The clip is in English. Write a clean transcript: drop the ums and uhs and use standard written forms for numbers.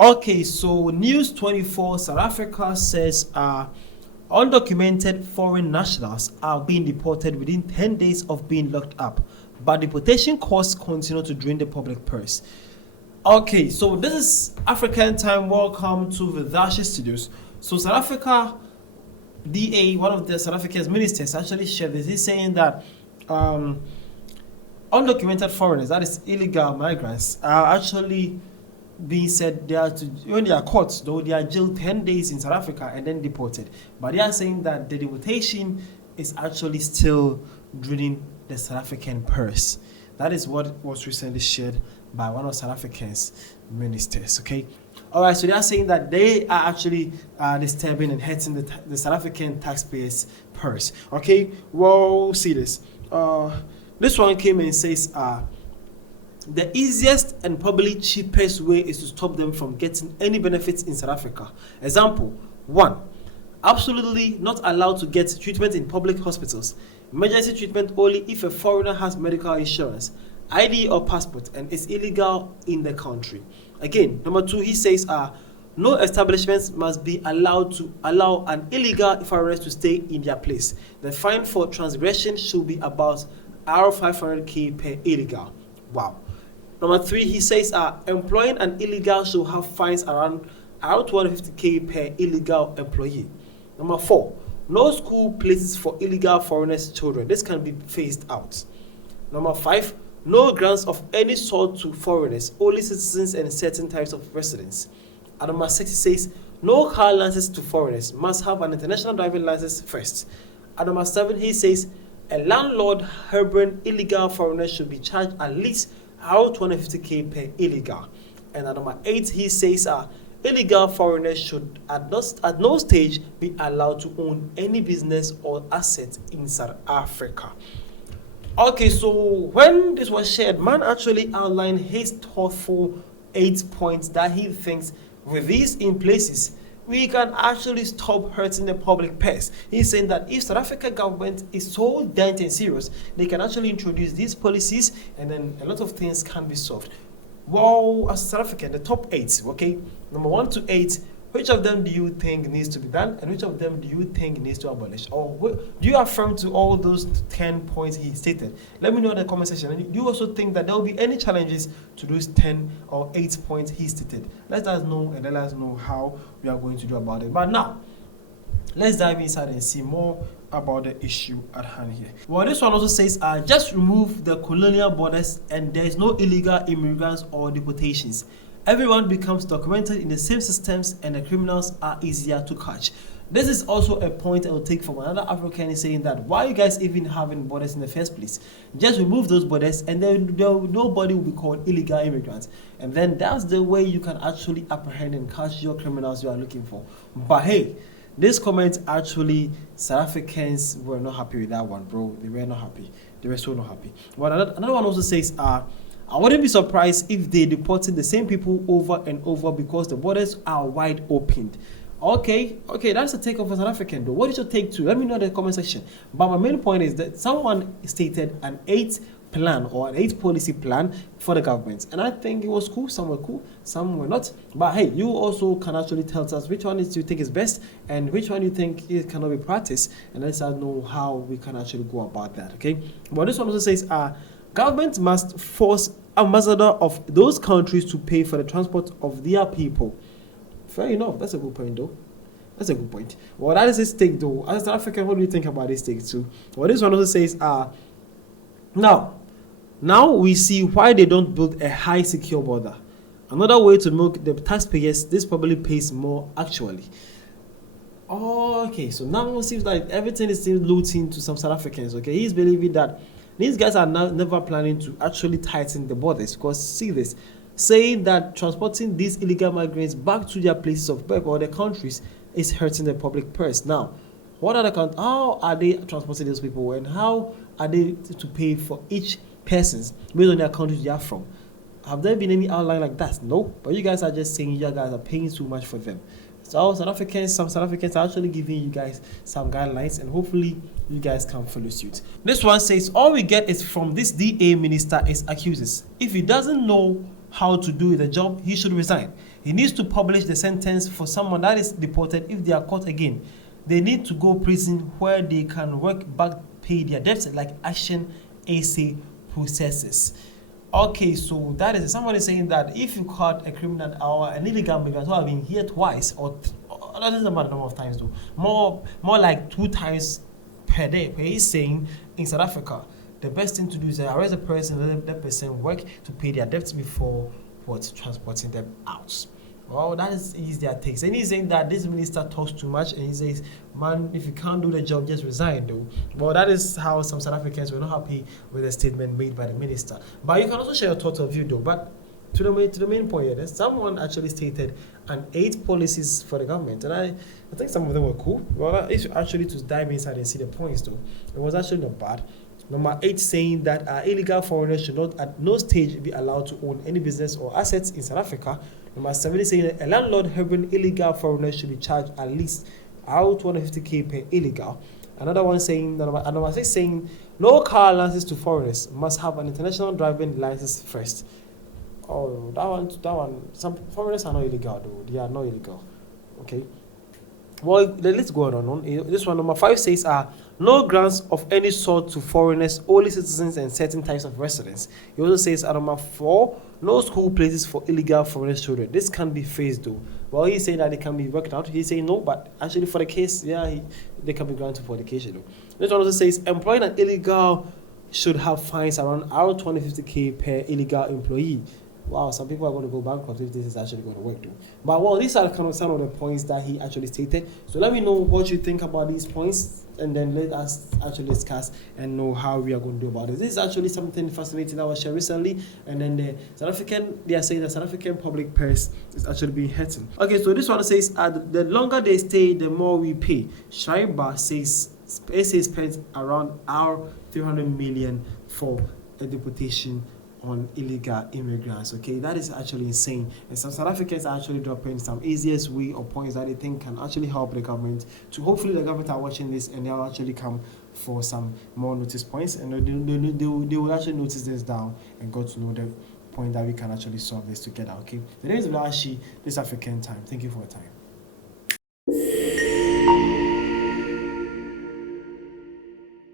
Okay, so News 24 South Africa says undocumented foreign nationals are being deported within 10 days of being locked up, but deportation costs continue to drain the public purse. Okay, so this is African time. Welcome to the Dashi Studios. So South Africa DA, one of the South Africa's ministers, actually shared this. He's saying that undocumented foreigners, that is illegal migrants, are actually being said they are to, when they are caught, though they are jailed 10 days in South Africa and then deported. But they are saying that the deportation is actually still draining the South African purse. That is what was recently shared by one of South Africa's ministers. Okay. All right. So they are saying that they are actually disturbing and hurting the South African taxpayers' purse. Okay. Well, see this. This one came and says, the easiest and probably cheapest way is to stop them from getting any benefits in South Africa. Example 1. Absolutely not allowed to get treatment in public hospitals. Emergency treatment only if a foreigner has medical insurance, ID or passport and is illegal in the country. Again, number 2, he says no establishments must be allowed to allow an illegal foreigner to stay in their place. The fine for transgression should be about R500K per illegal. Wow. Number 3, he says employing an illegal should have fines around R250K per illegal employee. Number 4, no school places for illegal foreigners' children. This can be phased out. Number 5, no grants of any sort to foreigners, only citizens and certain types of residents. And number 6, he says no car licenses to foreigners, must have an international driving license first. And number 7, he says a landlord harboring illegal foreigners should be charged at least R250K per illegal. And at number 8, he says illegal foreigners should at no stage be allowed to own any business or asset in South Africa. Okay, so when this was shared, man actually outlined his thoughtful 8 points that he thinks with these in places, we can actually stop hurting the public purse. He's saying that if South Africa government is so dent and serious, they can actually introduce these policies and then a lot of things can be solved. Well, as South African, the top 8, okay, number 1 to 8, which of them do you think needs to be done and which of them do you think needs to abolish? Or do you affirm to all those 10 points he stated? Let me know in the comment section. And do you also think that there will be any challenges to those 10 or 8 points he stated? Let us know and let us know how we are going to do about it. But now, let's dive inside and see more about the issue at hand here. Well, this one also says, just remove the colonial borders and there is no illegal immigrants or deportations. Everyone becomes documented in the same systems and the criminals are easier to catch. This is also a point I will take from another African saying that why you guys even having borders in the first place? Just remove those borders and then nobody will be called illegal immigrants. And then that's the way you can actually apprehend and catch your criminals you are looking for. But hey, this comment actually, South Africans were not happy with that one, bro. They were not happy. They were so not happy. But another one also says, I wouldn't be surprised if they deported the same people over and over because the borders are wide opened. Okay, that's the take of a South African though. What is your take too? Let me know in the comment section. But my main point is that someone stated an 8 plan or an 8 policy plan for the government. And I think it was cool. Some were cool, some were not. But hey, you also can actually tell us which one you think is best and which one you think it cannot be practiced. And let us know how we can actually go about that, okay? But this one also says, government must force ambassador of those countries to pay for the transport of their people. Fair enough. That's a good point, though. That's a good point. Well, that is his take, though. As an African, what do you think about this take, too? Well, this one also says, now we see why they don't build a high secure border. Another way to milk the taxpayers, this probably pays more, actually. Okay, so now it seems like everything is still looting to some South Africans, okay? He's believing that these guys are never planning to actually tighten the borders because see this, saying that transporting these illegal migrants back to their places of birth or their countries is hurting the public purse. Now, how are they transporting those people and how are they to pay for each person based on their country they are from? Have there been any outline like that? No, but you guys are just saying you guys are paying too much for them. So some South Africans are actually giving you guys some guidelines and hopefully you guys can follow suit. This one says, all we get is from this DA minister is accuses. If he doesn't know how to do the job, he should resign. He needs to publish the sentence for someone that is deported. If they are caught again, they need to go prison where they can work back, pay their debts, like Action AC processes. Okay, so that is somebody saying that if you caught a criminal or an illegal migrant who have been here twice, or that doesn't matter the number of times though, more like 2 times per day. But he's saying in South Africa, the best thing to do is arrest the person, let that person work to pay their debts before transporting them out. Well, that is their takes. And he's saying that this minister talks too much, and he says, man, if you can't do the job, just resign though. Well, that is how some South Africans were not happy with the statement made by the minister. But you can also share your thoughts of view though. But to the main point here, someone actually stated 8 policies for the government, and I think some of them were cool. Well, if you actually to dive inside and see the points though, it was actually not bad. Number 8 saying that illegal foreigners should not at no stage be allowed to own any business or assets in South Africa. Number 7 is saying that a landlord having illegal foreigners should be charged at least out 250k per illegal. Another one saying, number 6 saying no car licenses to foreigners must have an international driving license first. Oh, that one. Some foreigners are not illegal though. They are not illegal. Okay. Well, let's go on. This one, number 5 says no grants of any sort to foreigners, only citizens and certain types of residents. He also says number 4, no school places for illegal foreign children. This can be phased though. Well, he's saying that it can be worked out. He's saying no, but actually for the case, they can be granted for education though. This one also says employing an illegal should have fines around 250k per illegal employee. Wow, some people are going to go bankrupt if this is actually going to work too. But well, these are kind of some of the points that he actually stated. So let me know what you think about these points, and then let us actually discuss and know how we are going to do about it. This is actually something fascinating that was shared recently, and then they are saying the South African public purse is actually being hurt. Okay, so this one says the longer they stay, the more we pay. Shaiba says SA spent around 300 million for a deportation on illegal immigrants. Okay, that is actually insane. And some South Africans are actually dropping some easiest way or points that they think can actually help the government. To hopefully the government are watching this and they'll actually come for some more notice points, and they will actually notice this down and go to know the point that we can actually solve this together. Okay, the name is Blashi, this African time. Thank you for your time.